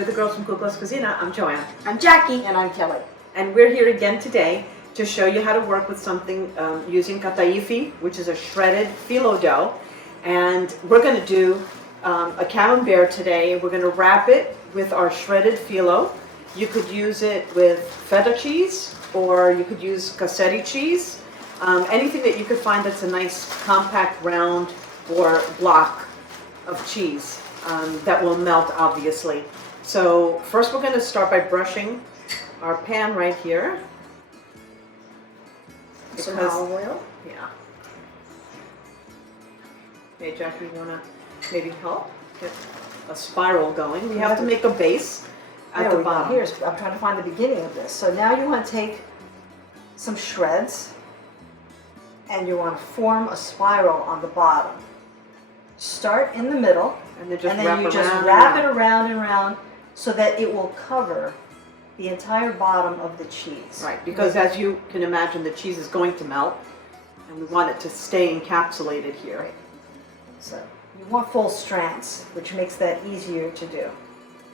With the girls from Cucko's Cucina, I'm Joanne. I'm Jackie. And I'm Kelly. And we're here again today to show you how to work with something using Kataïfi, which is a shredded phyllo dough. And we're going to do a camembert today. We're going to wrap it with our shredded phyllo. You could use it with feta cheese, or you could use cassetti cheese. Anything that you could find that's a nice compact round or block of cheese that will melt, obviously. So first we're going to start by brushing our pan right here. Some olive oil. Yeah. Okay, Jackie, you want to maybe help get a spiral going? We have to make a base at the bottom. I'm trying to find the beginning of this. So now you want to take some shreds and you want to form a spiral on the bottom. Start in the middle And then wrap it around and around so that it will cover the entire bottom of the cheese. Right, because as you can imagine, the cheese is going to melt, and we want it to stay encapsulated here. Right. So you want full strands, which makes that easier to do.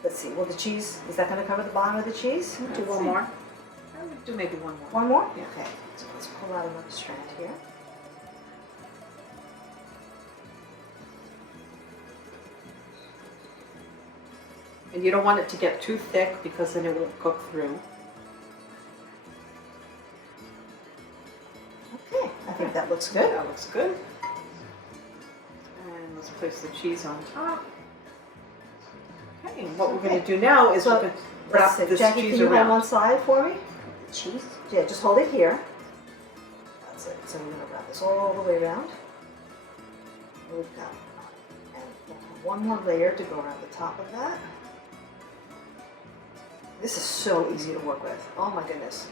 Let's see, well the cheese, is that going to cover the bottom of the cheese? Do one more. I would do maybe one more. One more? Yeah. Okay, so let's pull out another strand here. And you don't want it to get too thick because then it won't cook through. Okay, I think that looks good. That looks good. And let's place the cheese on top. Okay, and what we're going to do now is we're going to wrap this Jackie, cheese can you around. hold one side for me? The cheese. Yeah, just hold it here. That's it. So we're going to wrap this all the way around. We've got, and we'll have one more layer to go around the top of that. This is so easy to work with. Oh my goodness.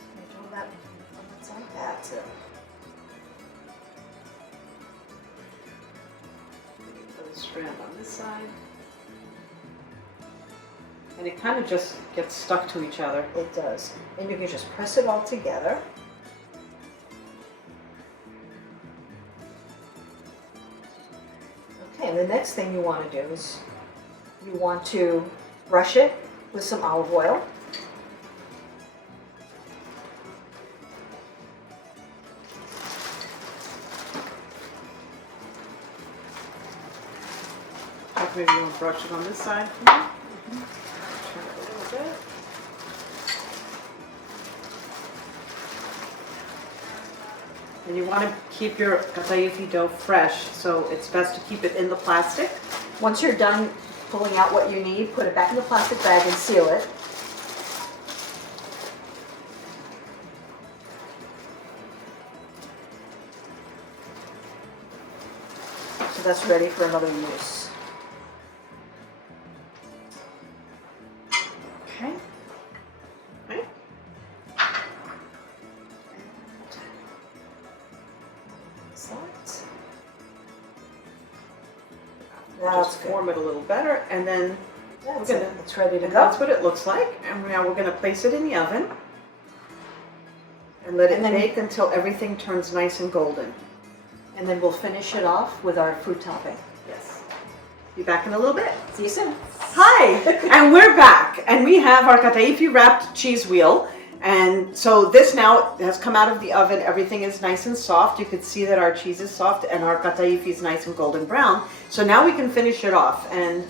Can you do that on that side? That's it. Put a strand on this side. And it kind of just gets stuck to each other. It does. And you can just press it all together. Okay, and the next thing you want to do is you want to brush it with some olive oil. Maybe you want to brush it on this side for me. Turn it a little bit. And you want to keep your Kataïfi dough fresh, so it's best to keep it in the plastic. Once you're done pulling out what you need, put it back in the plastic bag and seal it. So that's ready for another use. Okay. Okay. That's Just good. form it a little better, and then That's we're it. gonna, It's ready to go. that's what it looks like. And now we're going to place it in the oven and let it And then- bake until everything turns nice and golden. And then we'll finish it off with our fruit topping. Yes. Be back in a little bit. See you soon. Hi, and we're back, and we have our Kataïfi wrapped cheese wheel. And so this now has come out of the oven. Everything is nice and soft. You can see that our cheese is soft and our Kataïfi is nice and golden brown. So now we can finish it off. And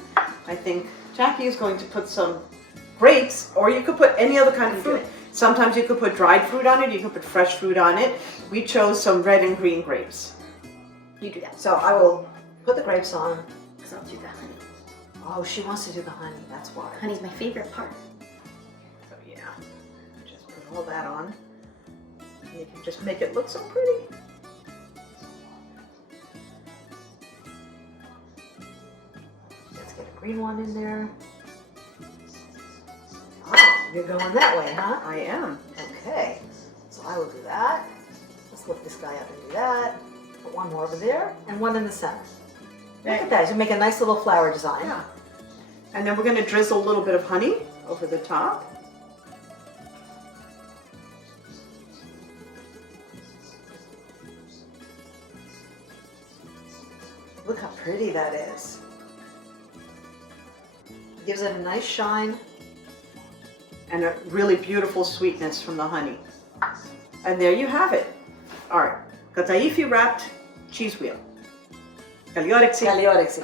I think Jackie is going to put some grapes, or you could put any other kind of fruit. Sometimes you could put dried fruit on it. You could put fresh fruit on it. We chose some red and green grapes. You do that. So I will put the grapes on. Because I'll do the honey. Oh, she wants to do the honey, that's why. Honey's my favorite part. So yeah, just put all that on. And you can just make it look so pretty. Let's get a green one in there. Oh, you're going that way, huh? I am. Okay, so I will do that. Let's lift this guy up and do that. Put one more over there and one in the center. Look at that, you make a nice little flower design. Yeah. And then we're going to drizzle a little bit of honey over the top. Look how pretty that is. Gives it a nice shine. And a really beautiful sweetness from the honey. And there you have it. All right, Kataïfi wrapped cheese wheel. Καλή όρεξη. Καλή όρεξη.